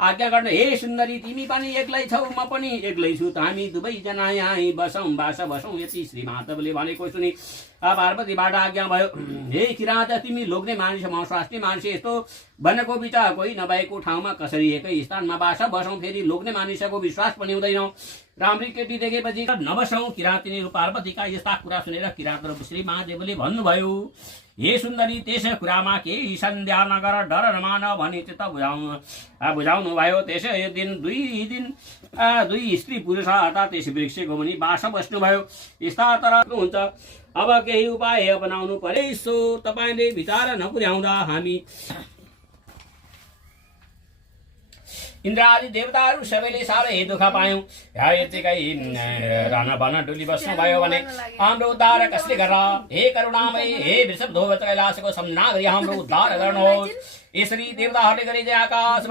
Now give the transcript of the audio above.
आज्ञा गर्न हे सुन्दरी तिमी पनि एक्लै छौ म पनि एक्लै छु त हामी दुवैजना यहाँ बसौँ बास बसौँ यति श्री माधवले भनेको सुनि पार्वतीबाट आज्ञा भयो। हे किराँत तिमी लोग्ने मानिस म स्वास्नी मानिस यस्तो वनको बिटा कोही नभएको ठाउँमा कसरी एकै स्थानमा बास बसौँ फेरि लोग्ने मानिसको विश्वास पनि हुँदैन। राम्री केटी देखेपछि नबसौँ। किराँतिनी पार्वतीका यस्ता कुरा सुनेर किराँत र श्री महादेवले भन्नुभयो हे सुन्दरी त्यस कुरामा केही सन्देह नगर डर नमान भनी चित्त बुझाउनु भयो। त्यसै दिन दुई स्त्री पुरुष अर्थात् त्यस वृक्षको मुनि बास बस्नुभयो। यस्ता तरहको हुन्छ। अब केही उपाय अपनाउनु पर्यो। सो तपाईँले विचार नपुर्याउँदा हामी इन्द्र आदि देवताहरू सबैले साह्रै दुःख पायौँ। यतिकै रहन बन्न डुली बस्नु भयो भने हाम्रो उद्धार कसले गर। हे करुणामय हे वृषभ कैलाशको सम्ना गरी हाम्रो उद्धार गर्नुहोस्। यसरी देवताहरूले गरे जय आकाश